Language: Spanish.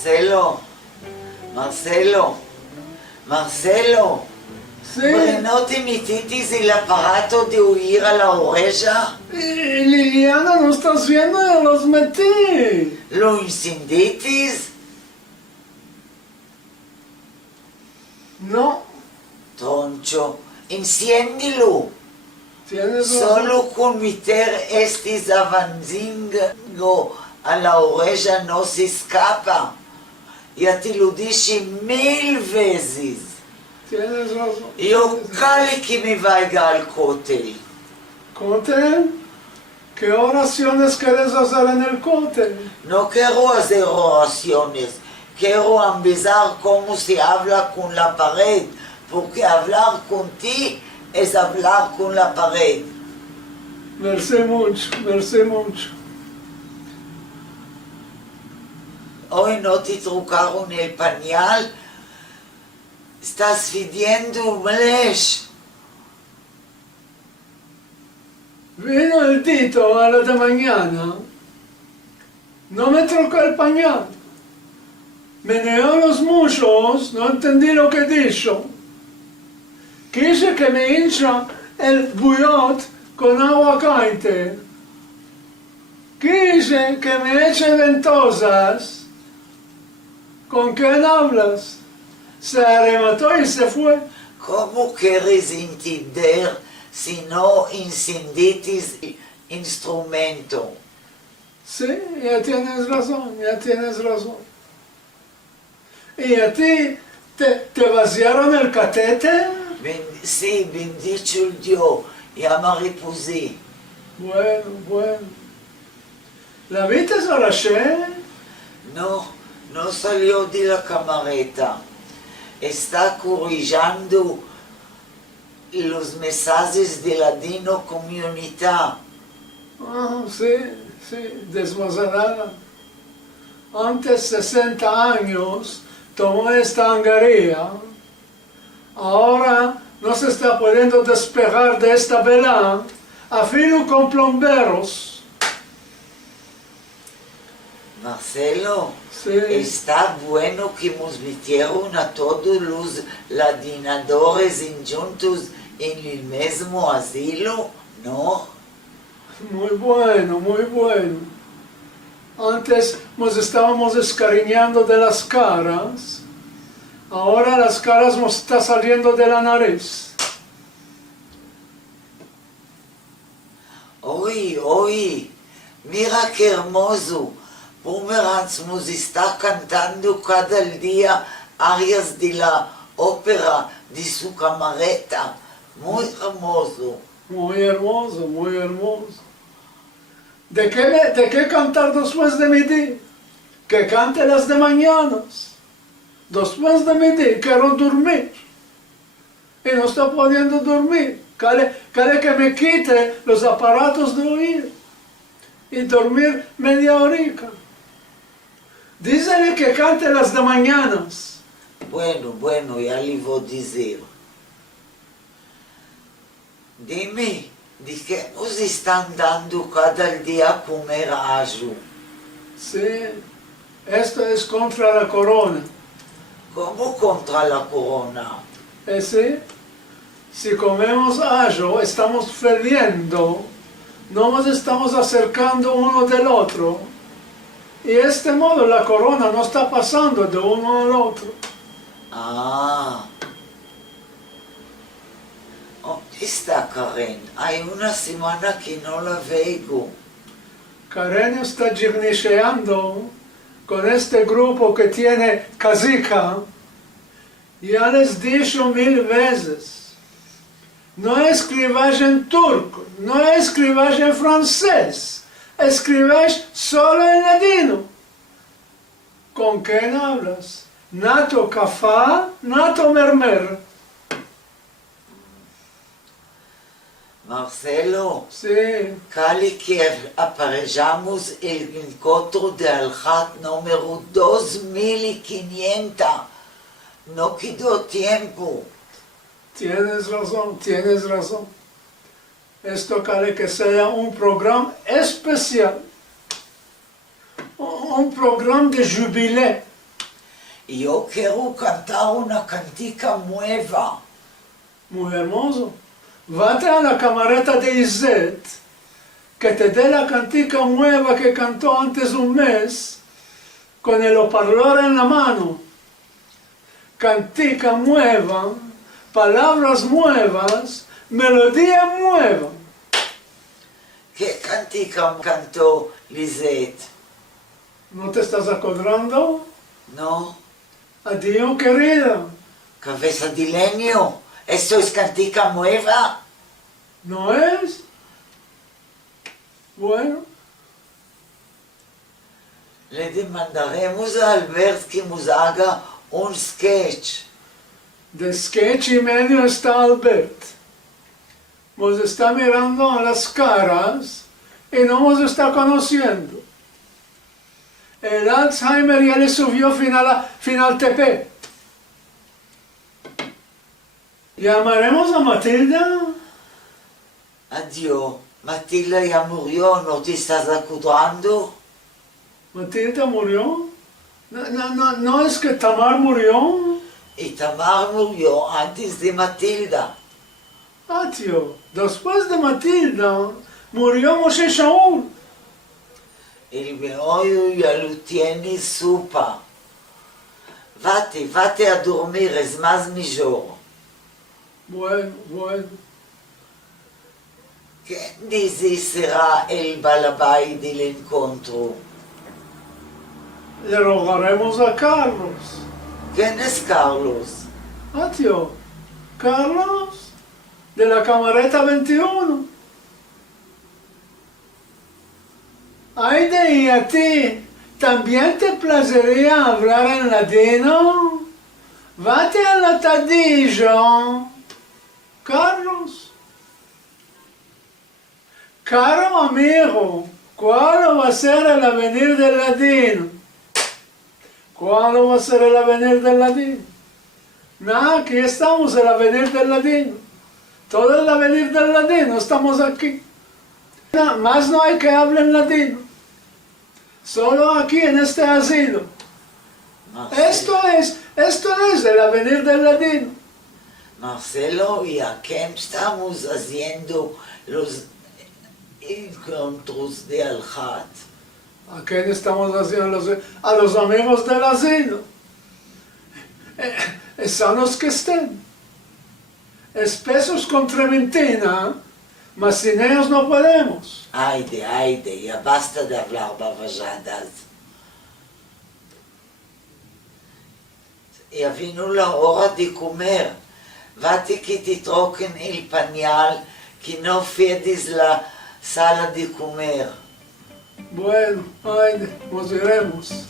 Marcelo, Marcelo, Marcelo, Sí. ¿no te metiste el aparato de huir a la oreja? Liliana, no estás viendo, yo los metí. ¿Lo incendiaste? No, Toncho, enciéndelo. tienes razón. Solo con meter este avanzingo a la oreja no se escapa. Ya te lo dije 1000 veces. Tienes razón. Yo cale que me vaya al cóctel. ¿Cóctel? ¿Qué oraciones quieres hacer en el cóctel? No quiero hacer oraciones. Quiero empezar cómo se habla con la pared. Porque hablar con ti es hablar con la pared. Merci mucho, merci mucho. Hoy no te trucaron el pañal. Estás pidiendo un leche. Vino el Tito a la de mañana. No me trocó el pañal. Meneó los muslos, no entendí lo que dijo. Quise que me hincha el bouillot con agua caliente. Quise que me eche ventosas. ¿Con quién hablas? Se arremató y se fue. ¿Cómo quieres entender si no incendiaste el instrumento? Sí, ya tienes razón, ya tienes razón. ¿Y a ti te vaciaron el catéter? Sí, bendito el Dios, ya me reposé. Bueno, bueno. ¿La viste a la No, no salió de la camareta. Está corrigiendo los mensajes de la Dino Comunidad. Ah, sí, sí, desmazalada. Antes 60 años tomó esta hangaría. Ahora no se está pudiendo despegar de esta vela, a filo con plomberos. Marcelo, Sí. está bueno que nos metieron a todos los ladinadores juntos en el mismo asilo, ¿no? Muy bueno, muy bueno. Antes nos estábamos escariñando de las caras, ahora las caras nos están saliendo de la nariz. Oye, mira qué hermoso. Pomeranz nos está cantando cada día arias de la ópera de su camareta. Muy hermoso. Muy hermoso, muy hermoso. ¿De qué cantar después de midi? Que cante las de mañanas. Después de midi quiero dormir. Y no está pudiendo dormir. Quiere que me quite los aparatos de oír. Y dormir media horica. Dísele que cante las de mañanas. Bueno, ya le voy a decir. Dime, ¿de qué nos están dando cada día a comer ajo? Sí, esto es contra la corona. ¿Cómo contra la corona? Sí, si comemos ajo, estamos perdiendo, no nos estamos acercando uno del otro. Y de este modo la corona no está pasando de uno al otro. Ah. ¿Dónde está Karen? Hay una semana que no la veo. Karen está girnicheando con este grupo que tiene Kazika. Ya les he dicho 1000 veces. No escribáis en turco, no escribáis en francés, escribáis solo en ladino. ¿Con quién hablas? Nato cafá, nato mermer. Marcelo, Sí, cali que aparejamos el encuentro de Aljat número 2500. No quedó tiempo. tienes razón, tienes razón. Esto quiere que sea un programa especial. Un programa de jubilé. Yo quiero cantar una cantica nueva. Muy hermoso. Vete a la camareta de Izet, que te dé la cantica nueva que cantó antes un mes, con el oparlor en la mano. Cantica nueva, palabras nuevas, melodía nueva. ¿Qué cantica cantó Lisette? ¿No te estás acordando? No, Adiós, querida. cabeza de leño. ¿Esto es cantica nueva? ¿No es? Bueno, Le demandaremos a Albert que nos haga un sketch. de sketch y medio está Albert. Nos está mirando a las caras y no nos está conociendo. El Alzheimer ya le subió final TP. ¿Llamaremos a Matilda? Adiós. Matilda ya murió, ¿no te estás acordando? ¿Matilda murió? No es que Tamar murió. Y Tamar murió antes de Matilda. Ah, tío, después de Matilda murió Moshe Shaul. El meollo ya lo tiene supa. Vate a dormir, es más mejor. Bueno. ¿Quién dice será el balabay del encuentro? Le rogaremos a Carlos. ¿Quién es Carlos? Ah, tío, Carlos, de la camareta 21. Ay, de a ti, ¿también te placería hablar en latino? Vate a la tadillo, Carlos. Caro amigo, ¿cuál va a ser el avenir del latino? ¿Cuál va a ser el avenir del latino? Nada, aquí estamos, el avenir del latino. Todo el avenir del latino, estamos aquí. Más no hay que hablen latino. Solo aquí en este asilo. Esto es el avenir del latino. Marcelo, ¿y a quién estamos haciendo los encuentros de Al-Jat? ¿A quién estamos haciendo? A los amigos del asilo. Sanos que estén. Espesos con trementina, mas sin ellos no podemos. Hayde, ya basta de hablar babajadas. Ya vino la hora de comer. Vate que te troquen el pañal, que no fiedes la sala de comer. Bueno, hayde, nos iremos.